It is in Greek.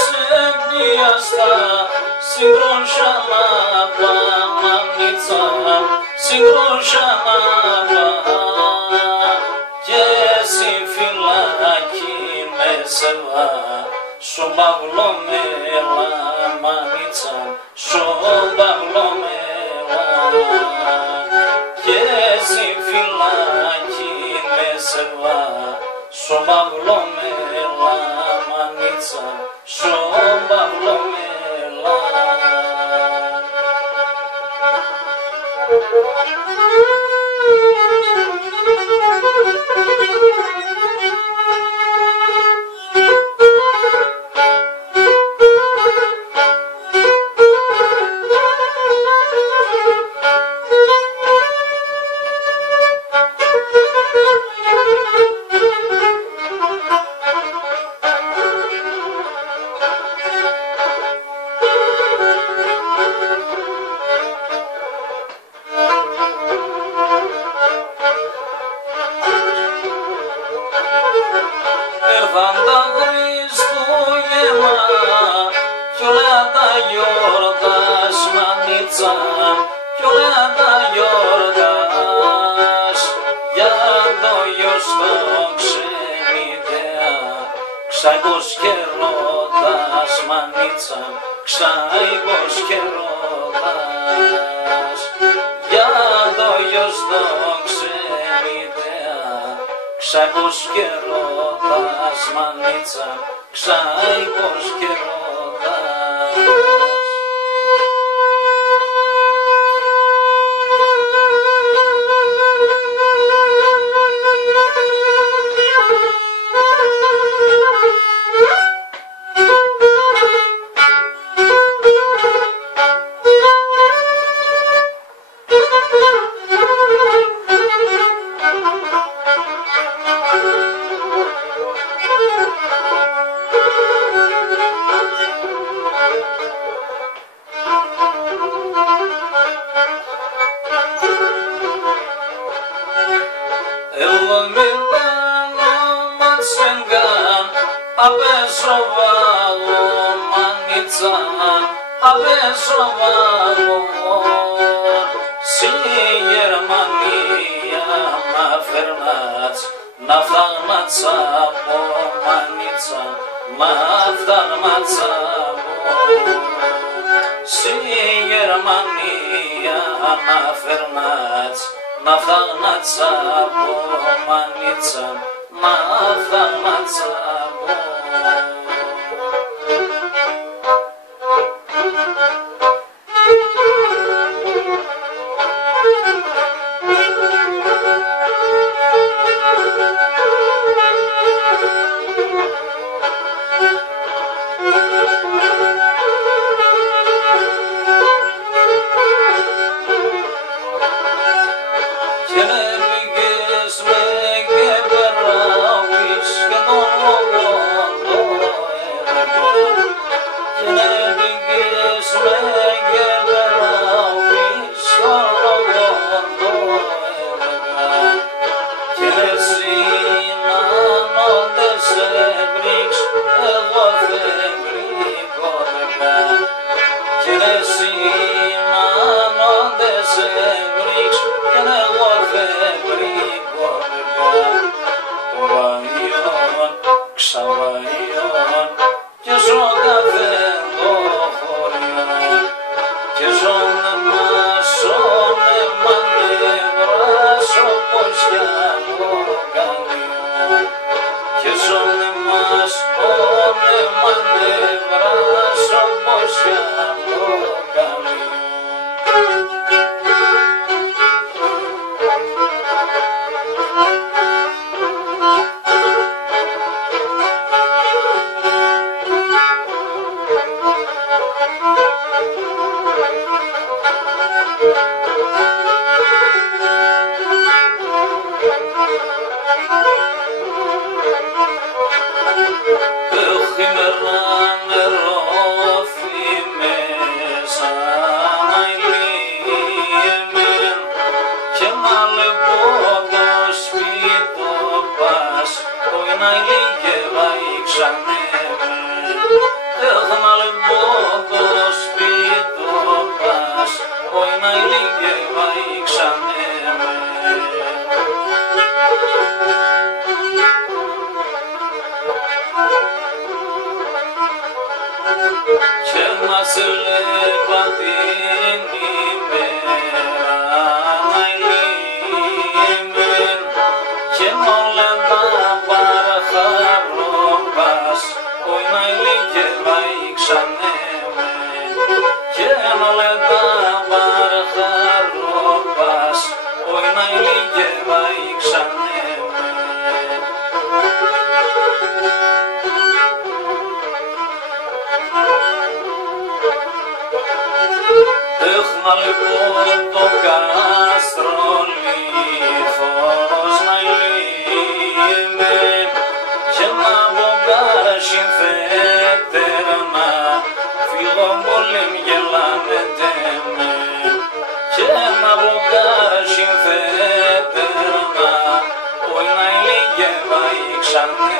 Σεβιαστά συγκρούσανα μαμίτσα, συγκρούσανα και συμφυλάκι με σεβά, σου παυλομέλα μαμίτσα, σου παυλομέλα και συμφυλάκι με σεβά, σου παυλομέλα μαμίτσα, σου παυλομέλα. Έρθαν τα Χριστούγεννα κι όλα τα γιορτάς μανίτσα, κι όλα τα γιορτάς για το γιος τον ξενιτέα. Ξάικος και ρωτάς μανίτσα, ξάικος και ρωτάς για το γιος τον ξενιτέα. Ξάικος και ρωτάς μανίτσα, ξάικος και ρωτάς. Απέσοβαγω μανίτσα, απέσοβαγω στη Γερμανία μ' φέρνας να φτάγματς από μανίτσα, μ' φτάγματς από στη Γερμανία μ' φέρνας να φτάγματς από μανίτσα, μ' φτάγματς από. Που είναι η γεύα η ξανέ να λεμπώ το σπίτο πας, όχι να ηλίγε βαϊξανε με. Και μας λέπα την ημέρα να ηλίγεμεν και όλα τα παραχαρόπας, όχι να ηλίγε βαϊξανε με. Και όλα τα παραχαρόπας, όχι να ηλίγε βαϊξανε με. Έχνα λοιπόν το κάστρο λίθος να ηλίγεμαι και να βογκάρασιν θέτερνα φίλων πολλήν γελάνετε με και να βογκάρασιν θέτερνα όλοι να ηλίγε βαϊξανε